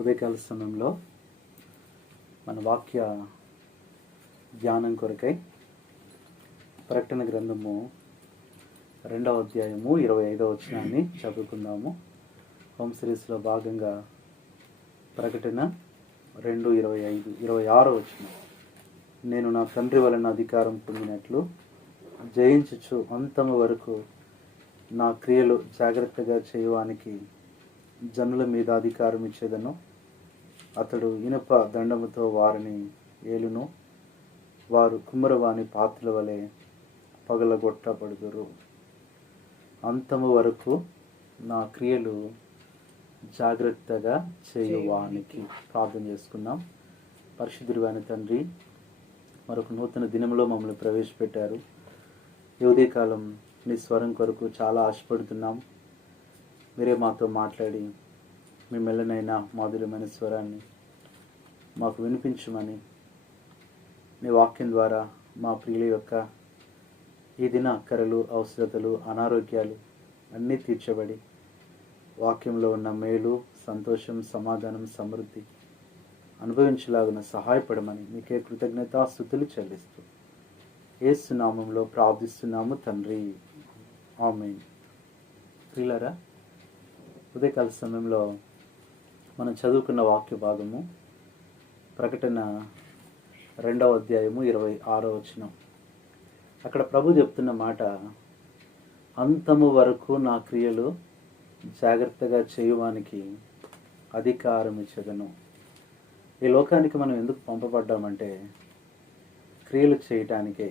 ఉదయకాల సమయంలో మన వాక్య ధ్యానం కొరకై ప్రకటన గ్రంథము 2వ అధ్యాయము 25వ వచనాన్ని చదువుకుందాము. హోమ్ సిరీస్లో భాగంగా ప్రకటన 2:25, 26వ వచనం. నేను నా తండ్రి వలన అధికారం పొందినట్లు జయించుచు అంతము వరకు నా క్రియలు జాగ్రత్తగా చేయువానికి జనుల మీద అధికారం ఇచ్చేదను. అతడు ఇనుప దండముతో వారిని ఏలును. వారు కుమ్మరవాని పాత్రల వలె పగలగొట్టబడుదురు. అంతము వరకు నా క్రియలు జాగ్రత్తగా చేయువానికి. ప్రార్థన చేసుకున్నాం. పరిశుద్ధుడైన తండ్రి, మరొక నూతన దినంలో మమ్మల్ని ప్రవేశపెట్టారు. ఈ ఉదయకాలం నీ స్వరం కొరకు చాలా ఆశపడుతున్నాం. మీరే మాతో మాట్లాడి మీ మెల్లనైన మాధుర్యమైన స్వరాన్ని మాకు వినిపించమని, నీ వాక్యం ద్వారా మా ప్రియుల యొక్క ఈ దిన అక్కరలు, అవసరతలు, అనారోగ్యాలు అన్నీ తీర్చబడి వాక్యంలో ఉన్న మేలు, సంతోషం, సమాధానం, సమృద్ధి అనుభవించలాగిన సహాయపడమని మీకే కృతజ్ఞతాస్తుతులు చెల్లిస్తూ యేసు నామములో ప్రార్థిస్తున్నాము తండ్రి, ఆమేన్. ప్రియులారా, ఉదయకాల సమయంలో మనం చదువుకున్న వాక్య భాగము ప్రకటన 2వ అధ్యాయము 26వ వచనం. అక్కడ ప్రభు చెప్తున్న మాట, అంతము వరకు నా క్రియలు జాగ్రత్తగా చేయువానికి అధికారం ఇచ్చేదను. ఈ లోకానికి మనం ఎందుకు పంపబడ్డామంటే క్రియలు చేయటానికే.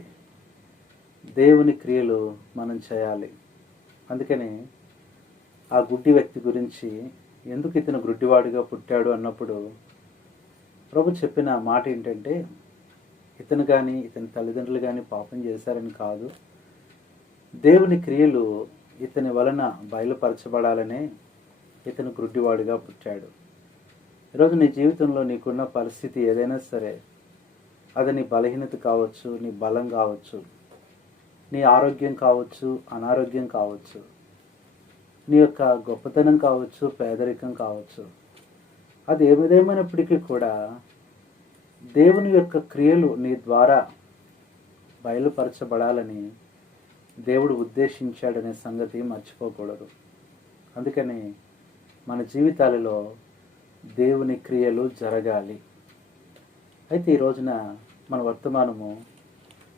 దేవుని క్రియలు మనం చేయాలి. అందుకని ఆ గుడ్డి వ్యక్తి గురించి, ఎందుకు ఇతను గుడ్డివాడిగా పుట్టాడు అన్నప్పుడు ప్రభు చెప్పిన మాట ఏంటంటే, ఇతను కానీ ఇతని తల్లిదండ్రులు కానీ పాపం చేశారని కాదు, దేవుని క్రియలు ఇతని వలన బయలుపరచబడాలనే ఇతను గుడ్డివాడిగా పుట్టాడు. ఈరోజు నీ జీవితంలో నీకున్న పరిస్థితి ఏదైనా సరే, అది నీ బలహీనత కావచ్చు, నీ బలం కావచ్చు, నీ ఆరోగ్యం కావచ్చు, అనారోగ్యం కావచ్చు, నీ యొక్క గొప్పతనం కావచ్చు, పేదరికం కావచ్చు, అది ఏమిదేమైనప్పటికీ కూడా దేవుని యొక్క క్రియలు నీ ద్వారా బయలుపరచబడాలని దేవుడు ఉద్దేశించాడనే సంగతి మర్చిపోకూడదు. అందుకని మన జీవితాలలో దేవుని క్రియలు జరగాలి. అయితే ఈ రోజున మన వర్తమానము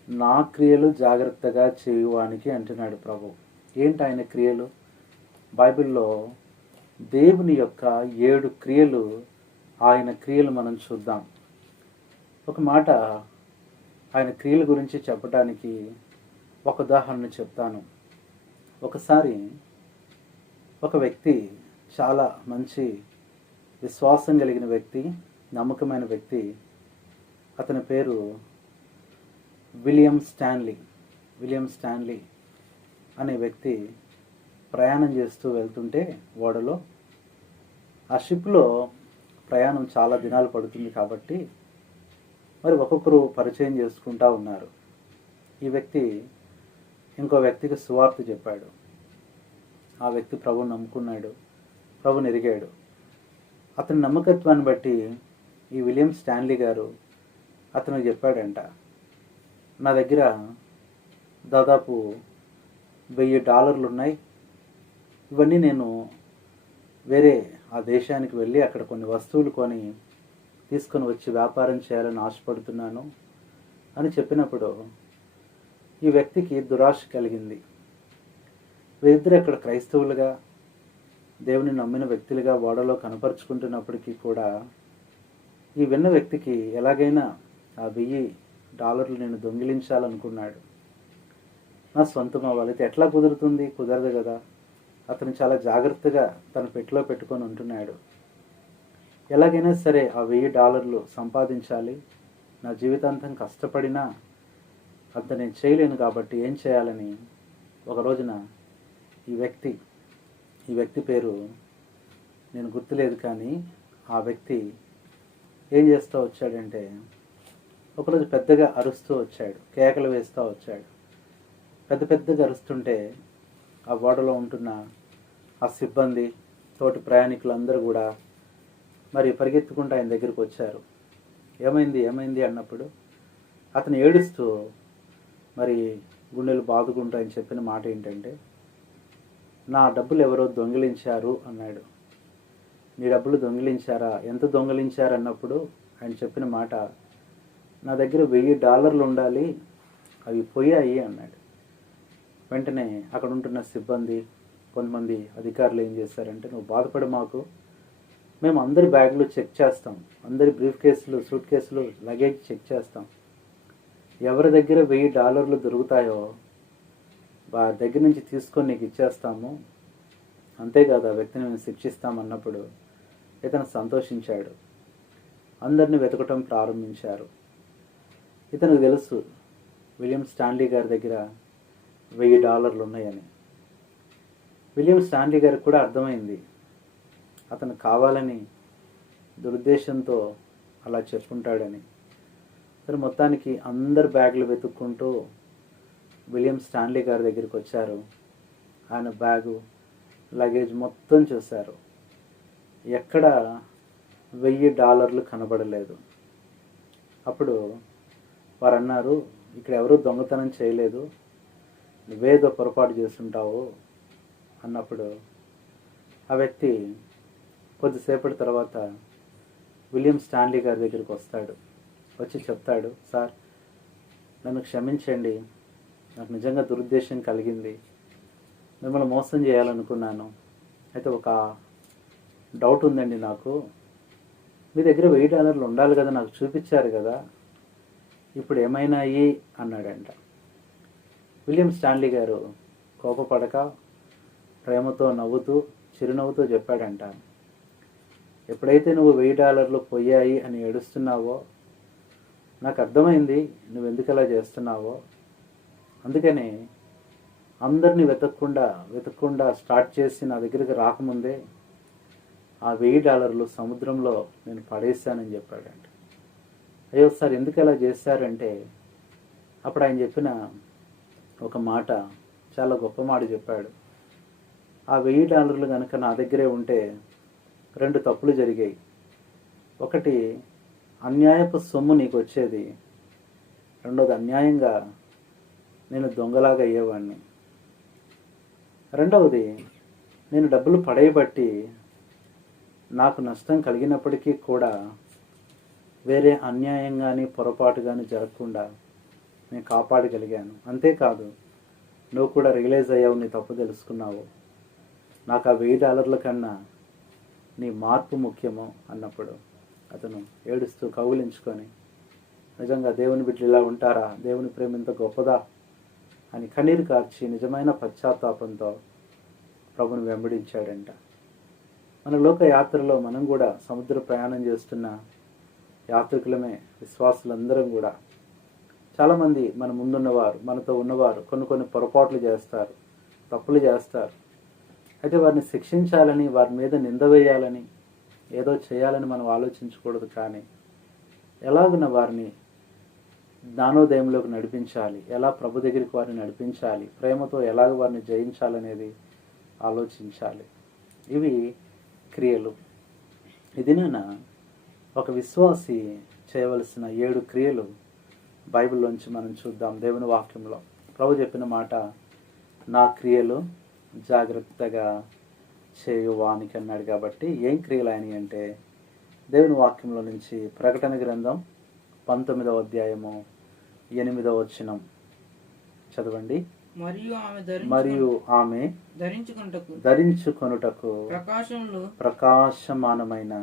నా క్రియలు జాగ్రత్తగా చేయువానికి అంటున్నాడు ప్రభు. ఏంటి ఆయన క్రియలు? బైబిల్లో దేవుని యొక్క 7 క్రియలు, ఆయన క్రియలు మనం చూద్దాం. ఒక మాట ఆయన క్రియల గురించి చెప్పడానికి ఒక ఉదాహరణ చెప్తాను. ఒకసారి ఒక వ్యక్తి, చాలా మంచి విశ్వాసం కలిగిన వ్యక్తి, నమ్మకమైన వ్యక్తి, అతని పేరు విలియం స్టాన్లీ అనే వ్యక్తి ప్రయాణం చేస్తూ వెళ్తుంటే ఓడలో, ఆ షిప్లో ప్రయాణం చాలా దినాలు పడుతుంది కాబట్టి మరి ఒక్కొక్కరు పరిచయం చేసుకుంటూ ఉన్నారు. ఈ వ్యక్తి ఇంకో వ్యక్తికి సువార్త చెప్పాడు. ఆ వ్యక్తి ప్రభువుని నమ్ముకున్నాడు, ప్రభువుని ఎరిగాడు. అతని నమ్మకత్వాన్ని బట్టి ఈ విలియం స్టాన్లీ గారు అతనికి చెప్పాడంట, నా దగ్గర దాదాపు $1000 ఉన్నాయి. ఇవన్నీ నేను వేరే ఆ దేశానికి వెళ్ళి అక్కడ కొన్ని వస్తువులు కొని తీసుకొని వచ్చి వ్యాపారం చేయాలని ఆశపడుతున్నాను అని చెప్పినప్పుడు ఈ వ్యక్తికి దురాశ కలిగింది. వీరిద్దరు అక్కడ క్రైస్తవులుగా, దేవుని నమ్మిన వ్యక్తులుగా ఓడలో కనపరుచుకుంటున్నప్పటికీ కూడా ఈ విన్న వ్యక్తికి ఎలాగైనా ఆ $1000 నేను దొంగిలించాలనుకున్నాడు. నా సొంతం అవ్వాలి, ఎట్లా కుదురుతుంది? కుదరదు కదా. అతను చాలా జాగ్రత్తగా తన పెట్టెలో పెట్టుకొని ఉంటున్నాడు. ఎలాగైనా సరే ఆ $1000 సంపాదించాలి, నా జీవితాంతం కష్టపడినా అంత నేను చేయలేను కాబట్టి ఏం చేయాలని ఒక రోజున ఈ వ్యక్తి పేరు నేను గుర్తులేదు, కానీ ఆ వ్యక్తి ఏం చేస్తూ వచ్చాడంటే, ఒకరోజు పెద్దగా అరుస్తూ వచ్చాడు, కేకలు వేస్తూ వచ్చాడు. పెద్దగా అరుస్తుంటే ఆ ఓడలో ఉంటున్న ఆ సిబ్బంది, తోటి ప్రయాణికులందరూ కూడా మరి పరిగెత్తుకుంటూ ఆయన దగ్గరికి వచ్చారు. ఏమైంది ఏమైంది అన్నప్పుడు అతను ఏడుస్తూ మరి గుండెలు బాదుకుంటూ ఆయన చెప్పిన మాట ఏంటంటే, నా డబ్బులు ఎవరో దొంగిలించారు అన్నాడు. నీ డబ్బులు దొంగిలించారా? ఎంత దొంగిలించారు అన్నప్పుడు ఆయన చెప్పిన మాట, నా దగ్గర $1000 ఉండాలి, అవి పోయాయి అన్నాడు. వెంటనే అక్కడ ఉంటున్న సిబ్బంది, కొంతమంది అధికారులు ఏం చేశారంటే, నువ్వు బాధపడి మాకు, మేము అందరి బ్యాగులు చెక్ చేస్తాం, అందరి బ్రీఫ్ కేసులు, సూట్ కేసులు, లగేజ్ చెక్ చేస్తాం, ఎవరి దగ్గర $1000 దొరుకుతాయో వారి దగ్గర నుంచి తీసుకొని నీకు ఇచ్చేస్తాము, అంతేకాదు ఆ వ్యక్తిని మేము శిక్షిస్తామన్నప్పుడు ఇతను సంతోషించాడు. అందరిని వెతకటం ప్రారంభించారు. ఇతనికి తెలుసు విలియం స్టాన్లీ గారి దగ్గర $1000 ఉన్నాయని. విలియం స్టాన్లీ గారికి కూడా అర్థమైంది అతను కావాలని దురుద్దేశంతో అలా చెప్పుంటాడని. సరే, మొత్తానికి అందరు బ్యాగులు వెతుక్కుంటూ విలియం స్టాన్లీ గారి దగ్గరికి వచ్చారు. ఆయన బ్యాగు, లగేజ్ మొత్తం చూశారు. ఎక్కడ $1000 కనబడలేదు. అప్పుడు వారు అన్నారు, ఇక్కడ ఎవరూ దొంగతనం చేయలేదు, నువ్వేదో పొరపాటు చేస్తుంటావు అన్నప్పుడు ఆ వ్యక్తి కొద్దిసేపటి తర్వాత విలియం స్టాన్లీ గారి దగ్గరికి వస్తాడు. వచ్చి చెప్తాడు, సార్ నన్ను క్షమించండి, నాకు నిజంగా దురుద్దేశం కలిగింది, మిమ్మల్ని మోసం చేయాలనుకున్నాను, అయితే ఒక డౌట్ ఉందండి నాకు, మీ దగ్గర $1000 ఉండాలి కదా, నాకు చూపించారు కదా, ఇప్పుడు ఏమైనాయి అన్నాడంట. విలియం స్టాన్లీ గారు కోపపడక ప్రేమతో నవ్వుతూ చిరునవ్వుతో చెప్పాడంట, ఎప్పుడైతే నువ్వు $1000 పోయాయి అని ఏడుస్తున్నావో నాకు అర్థమైంది నువ్వు ఎందుకు అలా చేస్తున్నావో, అందుకని అందరినీ వెతకకుండా స్టార్ట్ చేసి నా దగ్గరికి రాకముందే ఆ $1000 సముద్రంలో నేను పడేశానని చెప్పాడంట. అయ్యో సార్ ఎందుకు అలా చేశారంటే అప్పుడు ఆయన చెప్పిన ఒక మాట, చాలా గొప్ప మాట చెప్పాడు. ఆ $1000 కనుక నా దగ్గరే ఉంటే 2 తప్పులు జరిగాయి. ఒకటి, అన్యాయపు సొమ్ము నీకు వచ్చేది, రెండోది అన్యాయంగా నేను దొంగలాగా అయ్యేవాడిని, రెండవది నేను డబ్బులు పడేయబట్టి నాకు నష్టం కలిగినప్పటికీ కూడా వేరే అన్యాయం కానీ పొరపాటు కానీ జరగకుండా నేను కాపాడగలిగాను. అంతేకాదు నువ్వు కూడా రియలైజ్ అయ్యావు, నీ తప్పు తెలుసుకున్నావు, నాకు ఆ $1000 కన్నా నీ మార్పు ముఖ్యము అన్నప్పుడు అతను ఏడుస్తూ కౌగిలించుకొని, నిజంగా దేవుని బిడ్డలు ఇలా ఉంటారా, దేవుని ప్రేమ ఇంత గొప్పదా అని కన్నీరు కార్చి నిజమైన పశ్చాత్తాపంతో ప్రభుని వెంబడించాడంట. మన లోక యాత్రలో మనం కూడా సముద్ర ప్రయాణం చేస్తున్న యాత్రికులమే, విశ్వాసులందరం కూడా. చాలామంది మన ముందున్నవారు, మనతో ఉన్నవారు కొన్ని పొరపాట్లు చేస్తారు, తప్పులు చేస్తారు. అయితే వారిని శిక్షించాలని, వారి మీద నింద వేయాలని, ఏదో చేయాలని మనం ఆలోచించకూడదు. కానీ ఎలాగున్న వారిని జ్ఞానోదయంలోకి నడిపించాలి, ఎలా ప్రభు దగ్గరికి వారిని నడిపించాలి, ప్రేమతో ఎలాగ వారిని జయించాలనేది ఆలోచించాలి. ఇవి క్రియలు. ఇదిన ఒక విశ్వాసి చేయవలసిన 7 క్రియలు బైబిల్లోంచి మనం చూద్దాం. దేవుని వాక్యంలో ప్రభు చెప్పిన మాట, నా క్రియలు జాగ్రత్తగా చేయువానికి అన్నాడు. కాబట్టి ఏం క్రియలు అయినాయి అంటే దేవుని వాక్యంలో నుంచి ప్రకటన గ్రంథం 19వ అధ్యాయము 8వ వచనం చదవండి. మరియు ఆమె ధరించుకొనుటకు ప్రకాశమానమైన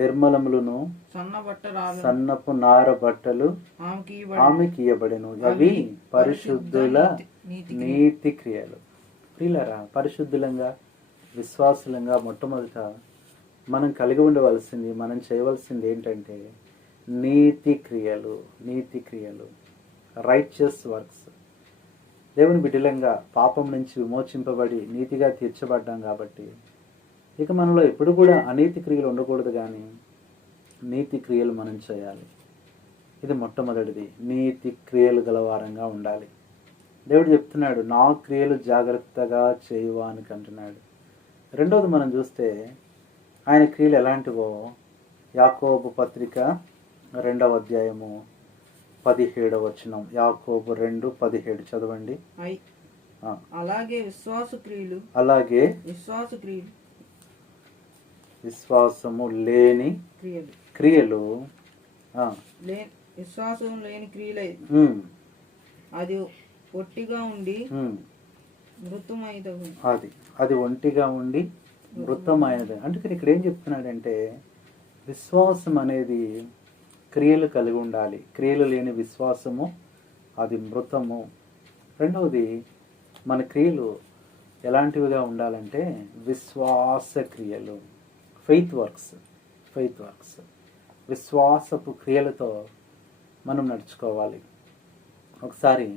నిర్మలములను సన్నపు నార బట్టలు ఆమెకి ఇయ్యబడెను, అవి పరిశుద్ధుల నీతి క్రియలు. ప్రియులారా, పరిశుద్ధులంగా విశ్వాసులంగా మొట్టమొదట మనం కలిగి ఉండవలసింది, మనం చేయవలసింది ఏంటంటే నీతి క్రియలు, రైచియస్ వర్క్స్. దేవుని బిడ్డలంగా పాపం నుంచి విమోచింపబడి నీతిగా తీర్చబడ్డాం కాబట్టి ఇక మనలో ఎప్పుడు కూడా అనీతి క్రియలు ఉండకూడదు, కానీ నీతి క్రియలు మనం చేయాలి. ఇది మొట్టమొదటిది, నీతి క్రియలు గలవారంగా ఉండాలి. దేవుడు చెప్తున్నాడు, నా క్రియలు జాగ్రత్తగా చేయువానికి అంటున్నాడు. రెండవది మనం చూస్తే ఆయన క్రియలు ఎలాంటివో యాకోబు పత్రిక 2వ అధ్యాయము 17వ వచనం. యాకోబు 2:17 చదవండి. అలాగే విశ్వాస క్రియలు విశ్వాసము లేని క్రియలు విశ్వాసం లేని క్రియలే అది ఒట్టిగా ఉండి మృతమైనది. అది ఒంటిగా ఉండి మృతమైనది. అంటే ఇక్కడ ఏం చెప్తున్నాడంటే విశ్వాసం అనేది క్రియలు కలిగి ఉండాలి. క్రియలు లేని విశ్వాసము అది మృతము. రెండవది, మన క్రియలు ఎలాంటివిగా ఉండాలంటే విశ్వాస క్రియలు, ఫెయిత్ వర్క్స్. విశ్వాసపు క్రియలతో మనం నడుచుకోవాలి. ఒకసారి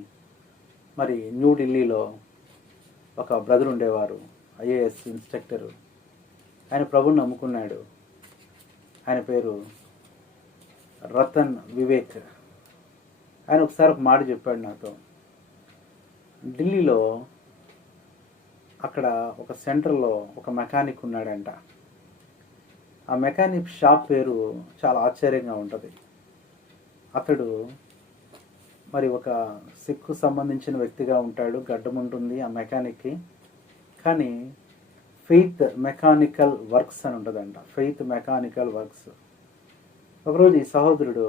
మరి న్యూఢిల్లీలో ఒక బ్రదర్ ఉండేవారు, ఐఏఎస్ ఇన్స్ట్రక్టరు. ఆయన ప్రభుని నమ్ముకున్నాడు. ఆయన పేరు రతన్ వివేక్. ఆయన ఒకసారి ఒక మాట చెప్పాడు నాతో. ఢిల్లీలో అక్కడ ఒక సెంటర్లో ఒక మెకానిక్ ఉన్నాడంట. ఆ మెకానిక్ షాప్ పేరు చాలా ఆశ్చర్యంగా ఉంటుంది. అతడు మరి ఒక సిక్కు సంబంధించిన వ్యక్తిగా ఉంటాడు. గడ్డం ఉంటుంది ఆ మెకానిక్కి. కానీ ఫెయిత్ మెకానికల్ వర్క్స్ అని ఉంటుందంట. Faith mechanical works. ఒకరోజు ఈ సహోదరుడు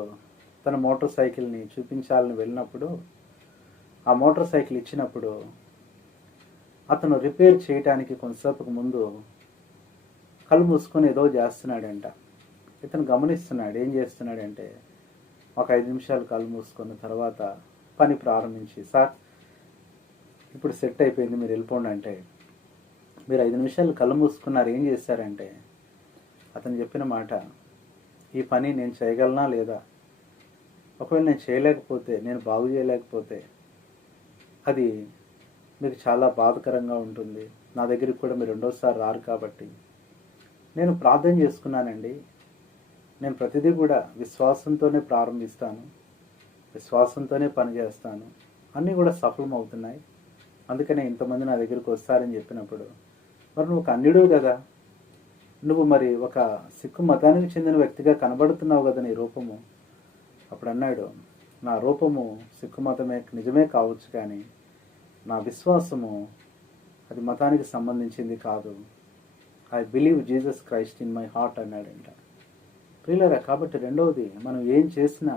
తన మోటార్ సైకిల్ని చూపించాలని వెళ్ళినప్పుడు ఆ మోటార్ సైకిల్ ఇచ్చినప్పుడు అతను రిపేర్ చేయడానికి కొంతసేపటికి ముందు కళ్ళు మూసుకొని ఏదో చేస్తున్నాడంట. ఇతను గమనిస్తున్నాడు. ఏం చేస్తున్నాడంటే ఒక 5 నిమిషాలు కళ్ళు మూసుకున్న తర్వాత పని ప్రారంభించి, సార్ ఇప్పుడు సెట్ అయిపోయింది, మీరు వెళ్ళిపోండి అంటే, మీరు 5 నిమిషాలు కళ్ళు మూసుకున్నారు, ఏం చేశారంటే, అతను చెప్పిన మాట, ఈ పని నేను చేయగలనా లేదా, ఒకవేళ నేను చేయలేకపోతే, నేను బాగు చేయలేకపోతే అది మీకు చాలా బాధకరంగా ఉంటుంది. నా దగ్గరికి కూడా మీరు రెండోసారి రారు కాబట్టి నేను ప్రార్థన చేసుకున్నానండి. నేను ప్రతిదీ కూడా విశ్వాసంతోనే ప్రారంభిస్తాను, విశ్వాసంతోనే పనిచేస్తాను, అన్నీ కూడా సఫలం అవుతున్నాయి. అందుకనే ఇంతమంది నా దగ్గరికి వస్తారని చెప్పినప్పుడు, మరి నువ్వు ఒక అన్యుడు కదా, నువ్వు మరి ఒక సిక్కు మతానికి చెందిన వ్యక్తిగా కనబడుతున్నావు కదా నీ రూపము. అప్పుడు అన్నాడు, నా రూపము సిక్కు మతమే నిజమే కావచ్చు, కానీ నా విశ్వాసము అది మతానికి సంబంధించింది కాదు. I believe Jesus Christ in my heart అన్నాడంట. ప్రియులారా, కాబట్టి రెండవది, మనం ఏం చేసినా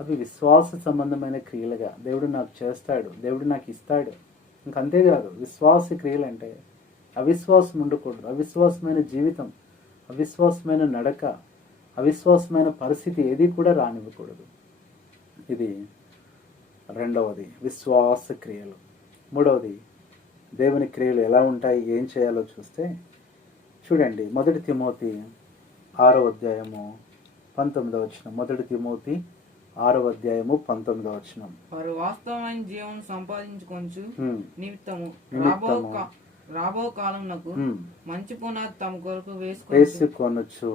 అవి విశ్వాస సంబంధమైన క్రియలుగా దేవుడు నాకు చేస్తాడు, దేవుడు నాకు ఇస్తాడు. ఇంకంతేకాదు, విశ్వాస క్రియలు అంటే అవిశ్వాసం ఉండకూడదు. అవిశ్వాసమైన జీవితం, అవిశ్వాసమైన నడక, అవిశ్వాసమైన పరిస్థితి ఏది కూడా రానివ్వకూడదు. ఇది రెండవది, విశ్వాస క్రియలు. మూడవది, దేవుని క్రియలు ఎలా ఉంటాయి, ఏం చేయాలో చూస్తే చూడండి. 1 తిమోతి 6వ అధ్యాయము 19వ వచనం. 1 తిమోతి 6వ అధ్యాయము 19వ వచనం. వారు వాస్తవమైన జీవనం సంపాదించుకొనుచు నిమిత్తము రాబో కాలమునకు మంచి పునాది తమ కొరకు వేసుకొనుచు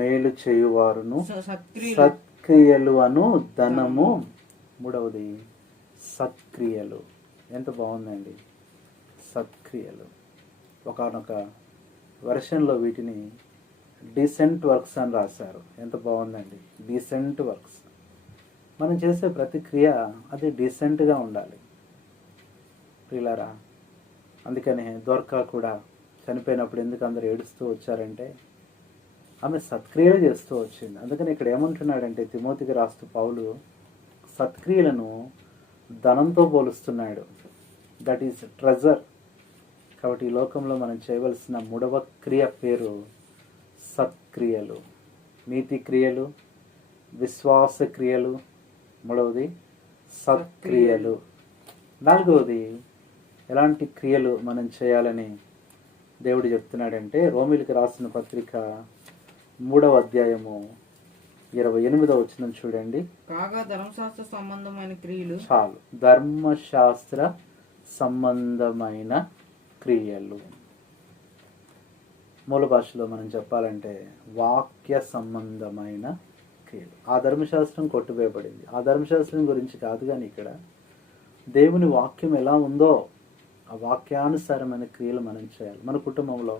మేలు చేయువారును సత్క్రియలు అను ధనము. మూడవది సత్క్రియలు. ఎంత బాగుందండి, సత్క్రియలు. ఒకనొక వెర్షన్లో వీటిని డీసెంట్ వర్క్స్ అని రాశారు. ఎంత బాగుందండి, డీసెంట్ వర్క్స్. మనం చేసే ప్రతి క్రియ అది డీసెంట్గా ఉండాలి ప్రియులారా. అందుకని దొరక కూడా చనిపోయినప్పుడు ఎందుకు అందరు ఏడుస్తూ వచ్చారంటే ఆమె సత్క్రియలు చేస్తూ వచ్చింది. అందుకని ఇక్కడ ఏమంటున్నాడంటే తిమోతికి రాస్తూ పౌలు సత్క్రియలను ధనంతో పోలుస్తున్నాడు. That is treasure. కాబట్టి ఈ లోకంలో మనం చేయవలసిన 3వ క్రియ పేరు సత్క్రియలు. నీతి క్రియలు, విశ్వాస క్రియలు, మూడవది సత్క్రియలు. 4వది, ఎలాంటి క్రియలు మనం చేయాలని దేవుడు చెప్తున్నాడంటే రోమీయులకు రాసిన పత్రిక 3వ అధ్యాయము 28వ వచనం చూడండి. కాగా ధర్మశాస్త్ర సంబంధమైన క్రియలు, చాలు, ధర్మశాస్త్ర సంబంధమైన క్రియలు. మూల భాషలో మనం చెప్పాలంటే వాక్య సంబంధమైన క్రియలు. ఆ ధర్మశాస్త్రం కొట్టువేయబడింది. ఆ ధర్మశాస్త్రం గురించి కాదు, కానీ ఇక్కడ దేవుని వాక్యం ఎలా ఉందో ఆ వాక్యానుసారమైన క్రియలు మనం చేయాలి. మన కుటుంబంలో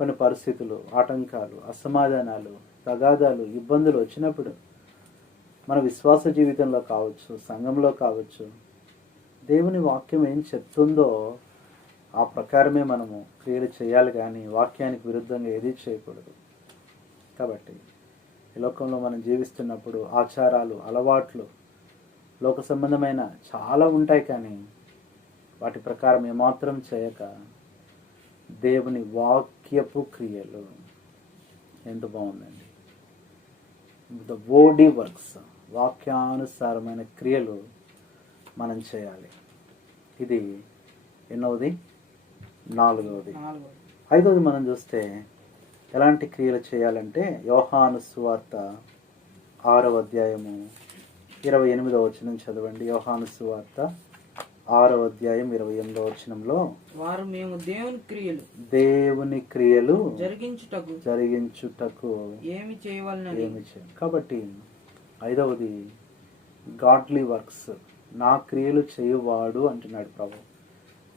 కొన్ని పరిస్థితులు, ఆటంకాలు, అసమాధానాలు, తగాదాలు, ఇబ్బందులు వచ్చినప్పుడు మన విశ్వాస జీవితంలో కావచ్చు, సంఘంలో కావచ్చు, దేవుని వాక్యం ఏం చెప్తుందో ఆ ప్రకారమే మనము క్రియలు చేయాలి, కానీ వాక్యానికి విరుద్ధంగా ఏదీ చేయకూడదు. కాబట్టి ఈ లోకంలో మనం జీవిస్తున్నప్పుడు ఆచారాలు, అలవాట్లు, లోక సంబంధమైన చాలా ఉంటాయి, కానీ వాటి ప్రకారం ఏమాత్రం చేయక దేవుని వాక్యపు క్రియలు. ఎంత బాగుందండి! ద వర్డీ వర్క్స్, వాక్యానుసారమైన క్రియలు మనం చేయాలి. ఇది ఎన్నోది? 4వది. 5వది మనం చూస్తే ఎలాంటి క్రియలు చేయాలంటే యోహాను సువార్త 6వ అధ్యాయము 28వ వచనం చదవండి. యోహాను సువార్త 6వ అధ్యాయం 28వ వచనంలో, వారు మేము దేవుని క్రియలు జరిగించుటకు ఏమి చేయాలి. కాబట్టి 5వది గాడ్లీ వర్క్స్, నా క్రియలు చేయువాడు అంటున్నాడు ప్రభు.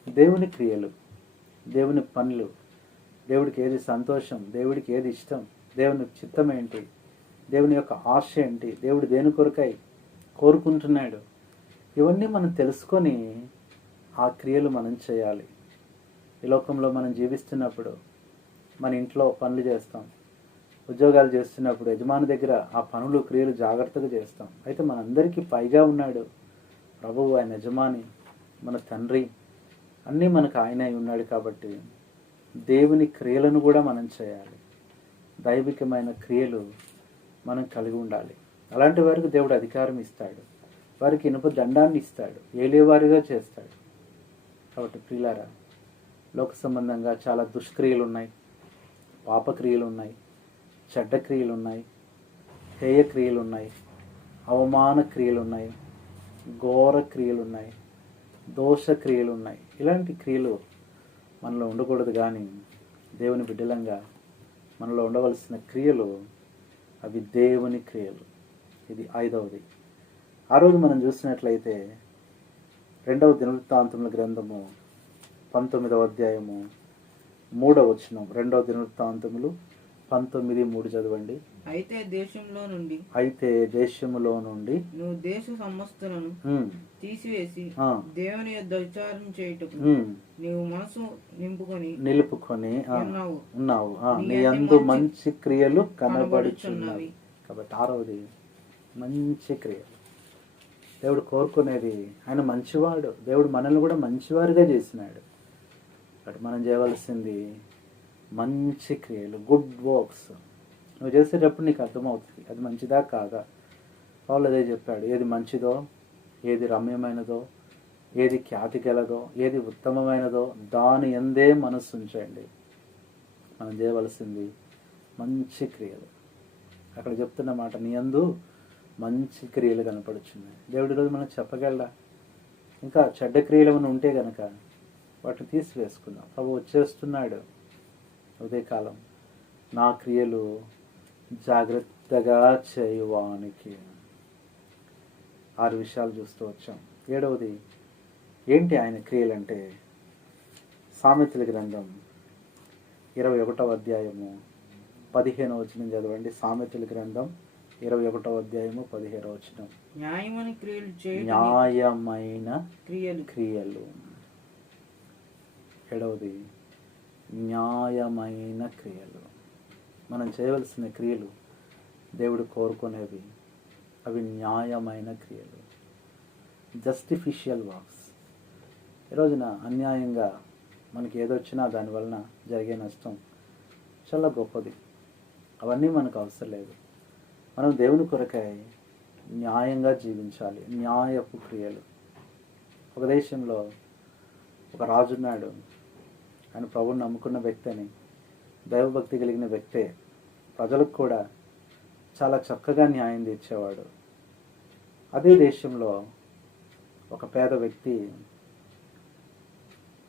దేవుని క్రియలు, దేవుని పనులు, దేవుడికి ఏది సంతోషం, దేవుడికి ఏది ఇష్టం, దేవుని చిత్తం ఏంటి, దేవుని యొక్క ఆశ ఏంటి, దేవుడు దేని కొరకై కోరుకుంటున్నాడు, ఇవన్నీ మనం తెలుసుకొని ఆ క్రియలు మనం చేయాలి. ఈ లోకంలో మనం జీవిస్తున్నప్పుడు మన ఇంట్లో పనులు చేస్తాం, ఉద్యోగాలు చేస్తున్నప్పుడు యజమాని దగ్గర ఆ పనులు, క్రియలు జాగ్రత్తగా చేస్తాం. అయితే మనందరికీ పైగా ఉన్నాడు ప్రభువు, ఆయన యజమాని, మన తండ్రి, అన్నీ మనకు ఆయన ఉన్నాడు. కాబట్టి దేవుని క్రియలను కూడా మనం చేయాలి. దైవికమైన క్రియలు మనం కలిగి ఉండాలి. అలాంటి వారికి దేవుడు అధికారం ఇస్తాడు, వారికి ఇనుప దండాన్ని ఇస్తాడు, ఏలేవారిగా చేస్తాడు. కాబట్టి ప్రియులారా, లోక సంబంధంగా చాలా దుష్క్రియలు ఉన్నాయి, పాపక్రియలు ఉన్నాయి, చెడ్డ క్రియలు ఉన్నాయి, హేయ క్రియలు ఉన్నాయి, అవమాన క్రియలు ఉన్నాయి, ఘోర క్రియలు ఉన్నాయి, దోష క్రియలు ఉన్నాయి. ఇలాంటి క్రియలు మనలో ఉండకూడదు, కానీ దేవుని బిడ్డలంగా మనలో ఉండవలసిన క్రియలు అవి దేవుని క్రియలు. ఇది 5వది. ఆ రోజు మనం చూసినట్లయితే 2వ దినవృత్తాంతముల గ్రంథము 19వ అధ్యాయము 3వ వచనం. 2వ దినవృత్తాంతములు 19:3 చదవండి. అయితే దేశములో నుండి నువ్వు దేశ సమస్తలను తీసివేసి దేవుని యొద్ద విచారణ చేయుటకు నీవు మనసు నిలుపుకొని ఉన్నావు, నీ యందు మంచి క్రియలు కనబడుచున్నవి. కాబట్టి 6వది మంచి క్రియలు. దేవుడు కోరుకునేది, ఆయన మంచివాడు. దేవుడు మనల్ని కూడా మంచివారిగా చేసినాడు. కాబట్టి మనం చేయవలసింది మంచి క్రియలు, గుడ్ వర్క్స్. నువ్వు చేసేటప్పుడు నీకు అర్థమవుతుంది అది మంచిదా కాదా. పౌలు అదే చెప్పాడు, ఏది మంచిదో, ఏది రమ్యమైనదో, ఏది ఖ్యాతి గలదో, ఏది ఉత్తమమైనదో దాని యందే మనస్సు ఉంచండి. మనం చేయవలసింది మంచి క్రియలు. అక్కడ చెప్తున్న మాట, నీ యందు మంచి క్రియలు కనపడుచున్నాయి. దేవుడి రోజు మనం చెప్పగలరా? ఇంకా చెడ్డ క్రియలు ఏమైనా ఉంటే కనుక వాటిని తీసివేసుకుందాం. ప్రభు వచ్చేస్తున్నాడు ఉదయకాలం. నా క్రియలు జాగ్రత్తగా చేయువానికి. 6 విషయాలు చూస్తూ వచ్చాం. 7వది ఏంటి ఆయన క్రియలు అంటే, సామెతల గ్రంథం 21వ అధ్యాయము 15వ వచనం చదవండి. సామెతల గ్రంథం 21వ అధ్యాయము 15వ వచనం. న్యాయమైన క్రియలు. 7వది న్యాయమైన క్రియలు. మనం చేయవలసిన క్రియలు, దేవుడు కోరుకునేవి, అవి న్యాయమైన క్రియలు, జస్టిఫిషియల్ వర్క్స్. ఈ రోజున అన్యాయంగా మనకి ఏదొచ్చినా దానివలన జరిగే నష్టం చాలా గొప్పది. అవన్నీ మనకు అవసరం లేదు. మనం దేవుని కొరకై న్యాయంగా జీవించాలి. న్యాయపు క్రియలు. ఒక దేశంలో ఒక రాజున్నాడు. ఆయన ప్రభువుని నమ్ముకున్న వ్యక్తి అని, దైవభక్తి కలిగిన వ్యక్తే. ప్రజలకు కూడా చాలా చక్కగా న్యాయం తీర్చేవాడు. అదే దేశంలో ఒక పేద వ్యక్తి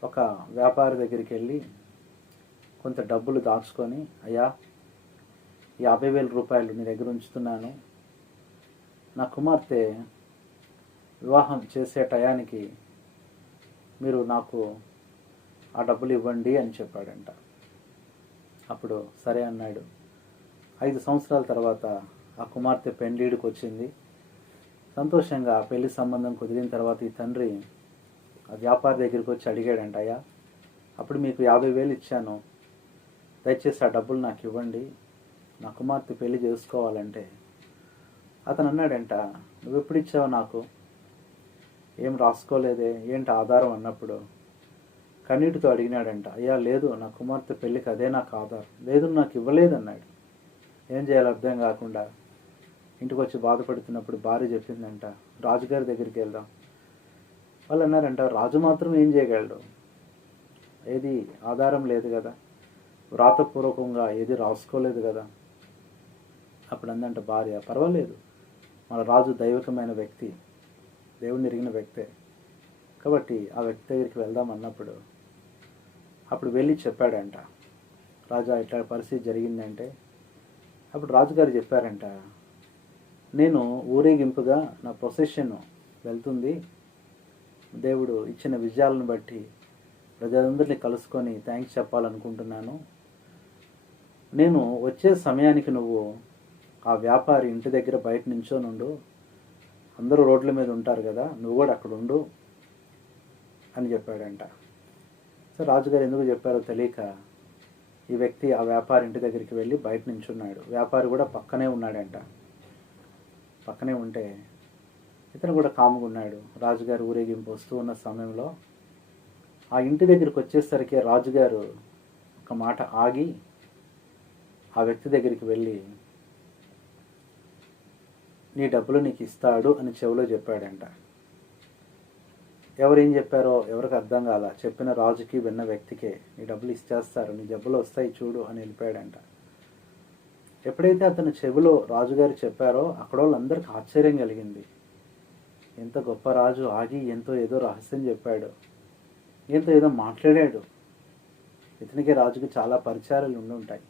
ఒక వ్యాపారి దగ్గరికి వెళ్ళి కొంత డబ్బులు దాచుకొని, అయ్యా 50,000 రూపాయలు నీ దగ్గర ఉంచుతున్నాను, నా కుమార్తె వివాహం చేసే టయానికి మీరు నాకు ఆ డబ్బులు ఇవ్వండి అని చెప్పాడంట. అప్పుడు సరే అన్నాడు. 5 సంవత్సరాల తర్వాత ఆ కుమార్తె పెండ్లీడికి వచ్చింది. సంతోషంగా పెళ్లి సంబంధం కుదిరిన తర్వాత ఈ తండ్రి ఆ వ్యాపారి దగ్గరికి వచ్చి అడిగాడంట, అయ్యా అప్పుడు మీకు 50,000 ఇచ్చాను, దయచేసి ఆ డబ్బులు నాకు ఇవ్వండి, నా కుమార్తె పెళ్లి చేసుకోవాలంటే. అతను అన్నాడంట, నువ్వు ఎప్పుడు ఇచ్చావు, నాకు ఏం రాసుకోలేదే, ఏంటి ఆధారం అన్నప్పుడు కన్నీటితో అడిగినాడంట, అయ్యా లేదు, నా కుమార్తె పెళ్ళికి అదే నాకు ఆధారం, లేదు నాకు ఇవ్వలేదు అన్నాడు. ఏం చేయాలో అర్థం కాకుండా ఇంటికి వచ్చి బాధపడుతున్నప్పుడు భార్య చెప్పిందంట, రాజుగారి దగ్గరికి వెళ్దాం. వాళ్ళు అన్నారంట, రాజు మాత్రం ఏం చేయగలడు, ఏది ఆధారం లేదు కదా, వ్రాతపూర్వకంగా ఏది రాసుకోలేదు కదా. అప్పుడు అందంట భార్య, పర్వాలేదు, మన రాజు దైవికమైన వ్యక్తి, దేవుని ఎరిగిన వ్యక్తే కాబట్టి ఆ వ్యక్తి దగ్గరికి వెళ్దాం అన్నప్పుడు అప్పుడు వెళ్ళి చెప్పాడంట, రాజా ఇట్లా పరిస్థితి జరిగిందంటే. అప్పుడు రాజుగారు చెప్పారంట, నేను ఊరేగింపుగా నా ప్రొసెషన్ వెళ్తుంది, దేవుడు ఇచ్చిన విజయాలను బట్టి ప్రజలందరినీ కలుసుకొని థ్యాంక్స్ చెప్పాలనుకుంటున్నాను. నేను వచ్చే సమయానికి నువ్వు ఆ వ్యాపారి ఇంటి దగ్గర బయట నించోనుండు, అందరూ రోడ్ల మీద ఉంటారు కదా, నువ్వు కూడా అక్కడ ఉండు అని చెప్పాడంట. సో రాజుగారు ఎందుకు చెప్పారో తెలియక ఈ వ్యక్తి ఆ వ్యాపారి ఇంటి దగ్గరికి వెళ్ళి బయట నించున్నాడు. వ్యాపారి కూడా పక్కనే ఉన్నాడంట. పక్కనే ఉంటే ఇతను కూడా కాముగా ఉన్నాడు. రాజుగారు ఊరేగింపు వస్తూ ఉన్న సమయంలో ఆ ఇంటి దగ్గరికి వచ్చేసరికి రాజుగారు ఒక మాట ఆగి ఆ వ్యక్తి దగ్గరికి వెళ్ళి, నీ డబ్బులు నీకు ఇస్తాడు అని చెవిలో చెప్పాడంట. ఎవరేం చెప్పారో ఎవరికి అర్థం కాల, చెప్పిన రాజుకి విన్న వ్యక్తికే, నీ డబ్బులు ఇచ్చేస్తారు, నీ డబ్బులు వస్తాయి చూడు అని వెళ్ళిపోయాడంట. ఎప్పుడైతే అతను చెవిలో రాజుగారు చెప్పారో అక్కడ వాళ్ళందరికీ ఆశ్చర్యం కలిగింది. ఎంత గొప్ప రాజు ఆగి ఏదో రహస్యం చెప్పాడు, ఏదో మాట్లాడాడు. ఇతనికి రాజుకి చాలా పరిచయాలు ఉండి ఉంటాయి,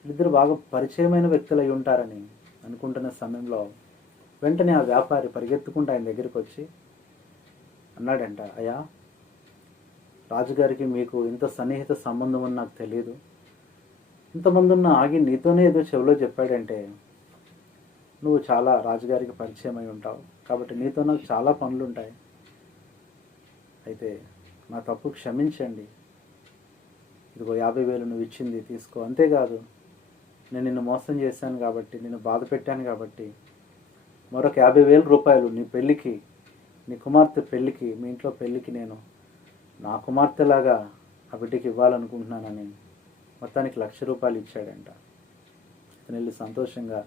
వీళ్ళిద్దరు బాగా పరిచయమైన వ్యక్తులు అయి ఉంటారని అనుకుంటున్న సమయంలో వెంటనే ఆ వ్యాపారి పరిగెత్తుకుంటూ ఆయన దగ్గరికి వచ్చి అన్నాడంట, అయ్యా రాజుగారికి మీకు ఇంత సన్నిహిత సంబంధం అని నాకు తెలియదు, ఇంతమంది ఉన్న ఆగి నీతోనే ఏదో చెవిలో చెప్పాడంటే నువ్వు చాలా రాజుగారికి పరిచయం అయి ఉంటావు, కాబట్టి నీతో నాకు చాలా పనులు ఉంటాయి, అయితే నా తప్పు క్షమించండి, ఇదిగో 50,000 నువ్వు ఇచ్చింది తీసుకో, అంతేకాదు నేను నిన్ను మోసం చేశాను కాబట్టి, నిన్ను బాధ పెట్టాను కాబట్టి మరొక 50,000 రూపాయలు నీ పెళ్ళికి, నీ కుమార్తె పెళ్ళికి, మీ ఇంట్లో పెళ్ళికి నేను నా కుమార్తెలాగా ఆ బిడ్డకి ఇవ్వాలనుకుంటున్నానని మొత్తానికి 1,00,000 రూపాయలు ఇచ్చాడంట. అతను వెళ్ళి సంతోషంగా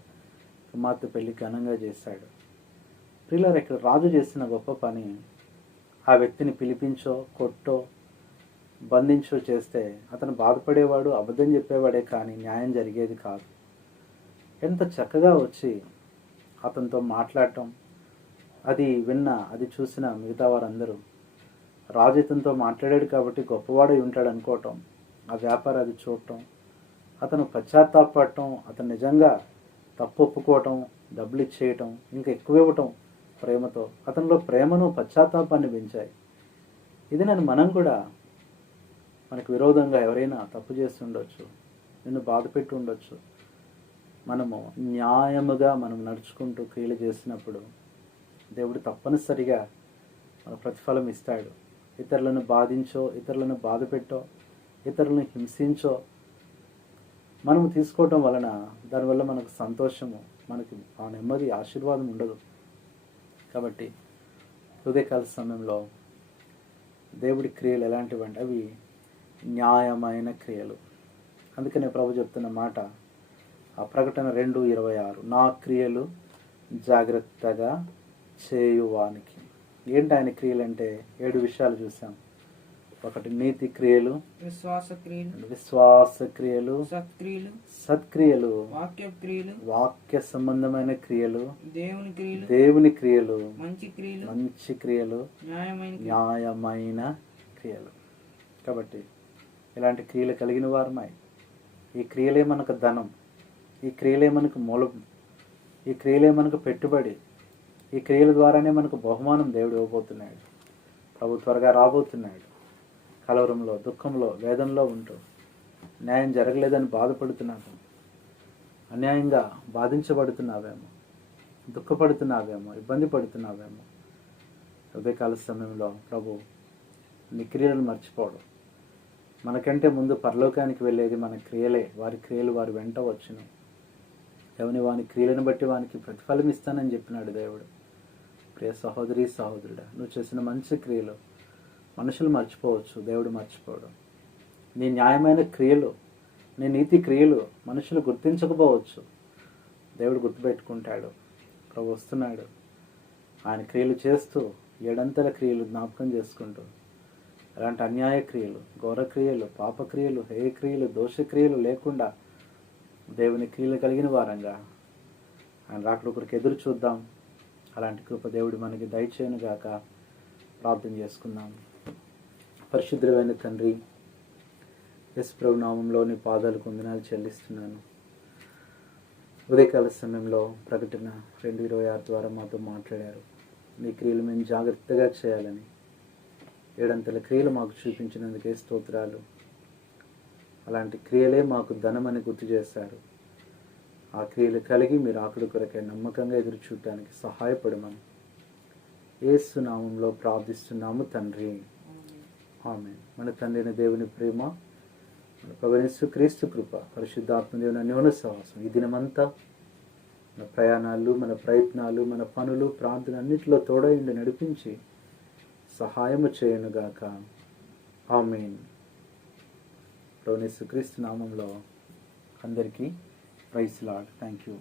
కుమార్తె పెళ్ళి ఘనంగా చేశాడు. ప్రియులారా, ఇక్కడ రాజు చేసిన గొప్ప పని, ఆ వ్యక్తిని పిలిపించో కొట్టో బంధించో చేస్తే అతను బాధపడేవాడు, అబద్ధం చెప్పేవాడే, కానీ న్యాయం జరిగేది కాదు. ఎంత చక్కగా వచ్చి అతనితో మాట్లాడటం, అది అది చూసిన మిగతా వారందరూ రాజు ఇతనితో మాట్లాడాడు కాబట్టి గొప్పవాడై ఉంటాడు అనుకోవటం, ఆ వ్యాపారి అది చూడటం, అతను పశ్చాత్తాపడటం, అతను నిజంగా తప్పు ఒప్పుకోవటం, డబ్బులు ఇచ్చేయటం, ఇంకా ఎక్కువ ఇవ్వటం ప్రేమతో, అతనిలో ప్రేమను పశ్చాత్తాపాన్ని పెంచాయి. ఇది మనం కూడా మనకు విరోధంగా ఎవరైనా తప్పు చేసి ఉండొచ్చు, నిన్ను బాధ పెట్టి ఉండొచ్చు, మనము న్యాయముగా మనం నడుచుకుంటూ క్రియలు చేసినప్పుడు దేవుడు తప్పనిసరిగా మన ప్రతిఫలం ఇస్తాడు. ఇతరులను బాధించో, ఇతరులను బాధ పెట్టో, ఇతరులను హింసించో మనము తీసుకోవటం వలన దానివల్ల మనకు సంతోషము, మనకి ఆ నెమ్మది, ఆశీర్వాదం ఉండదు. కాబట్టి ఉదయకాల సమయంలో దేవుడి క్రియలు ఎలాంటివంటే అవి న్యాయమైన క్రియలు. అందుకనే ప్రభు చెప్తున్న మాట ఆ ప్రకటన 2:26, నా క్రియలు జాగ్రత్తగా చేయువానికి. ఏంటి ఆయన క్రియలు అంటే 7 విషయాలు చూసాం. ఒకటి నీతి క్రియలు, విశ్వాస క్రియలు, సత్క్రియలు, వాక్య సంబంధమైన క్రియలు, దేవుని క్రియలు, మంచి క్రియలు, న్యాయమైన క్రియలు. కాబట్టి ఇలాంటి క్రియలు కలిగిన వారమై, ఈ క్రియలే మనకు ధనం, ఈ క్రియలే మనకు మూలం, ఈ క్రియలే మనకు పెట్టుబడి, ఈ క్రియల ద్వారానే మనకు బహుమానం దేవుడు ఇవ్వబోతున్నాడు. ప్రభు త్వరగా రాబోతున్నాడు. కలవరంలో, దుఃఖంలో, వేదనలో ఉంటూ న్యాయం జరగలేదని బాధపడుతున్నావేమో, అన్యాయంగా బాధించబడుతున్నావేమో, దుఃఖపడుతున్నావేమో, ఇబ్బంది పడుతున్నావేమో. ఉదయకాల సమయంలో ప్రభు నీ క్రియలను మర్చిపోవడం. మనకంటే ముందు పరలోకానికి వెళ్ళేది మన క్రియలే. వారి క్రియలు వారి వెంట వచ్చును. ఎవని వాని క్రియలను బట్టి వానికి ప్రతిఫలం ఇస్తానని చెప్పినాడు దేవుడు. ప్రియ సహోదరి సహోదరుడా, నువ్వు చేసిన మంచి క్రియలు మనుషులు మర్చిపోవచ్చు, దేవుడు మర్చిపోవడం. నీ న్యాయమైన క్రియలు, నీ నీతి క్రియలు మనుషులు గుర్తించకపోవచ్చు, దేవుడు గుర్తుపెట్టుకుంటాడు. ప్రభు వస్తున్నాడు. ఆయన క్రియలు చేస్తూ 7 క్రియలు జ్ఞాపకం చేసుకుంటూ, అలాంటి అన్యాయ క్రియలు, ఘోర క్రియలు, పాపక్రియలు, హేయ క్రియలు, దోషక్రియలు లేకుండా దేవుని క్రియలు కలిగిన వారంగా ఆయన రాకడ కొరకు ఎదురు చూద్దాం. అలాంటి కృప దేవుడు మనకి దయచేయనుగాక. ప్రార్థన చేసుకుందాం. పరిశుద్ధమైన తండ్రి, యేసు ప్రభు నామంలో నీ పాదాలకు వందనాలు చెల్లిస్తున్నాను. ఉదయకాల సమయంలో ప్రకటన 2:26 ద్వారా మాతో మాట్లాడారు. నీ క్రియలు మేము జాగ్రత్తగా చేయాలని, 7 క్రియలు మాకు చూపించినందుకే స్తోత్రాలు. అలాంటి క్రియలే మాకు ధనమని గుర్తు చేశారు. ఆ క్రియలు కలిగి మీరు ఆకలి కొరకై నమ్మకంగా ఎదురు చూడటానికి సహాయపడమని యేసు నామంలో ప్రార్థిస్తున్నాము తండ్రి. ఆమేన్. మన తండ్రి అయిన దేవుని ప్రేమ, మన ప్రభువైన యేసుక్రీస్తు కృప, పరిశుద్ధాత్మ దేవుని అన్యోన్య సహవాసం ఈ దినమంతా మన ప్రయాణాలు, మన ప్రయత్నాలు, మన పనులు, ప్రార్థన అన్నిటిలో తోడైండి నడిపించి సహాయము చేయనుగాక. ఆమేన్. ప్రభువైన యేసుక్రీస్తు నామంలో అందరికీ ప్రైజ్ లార్డ్. Thank you.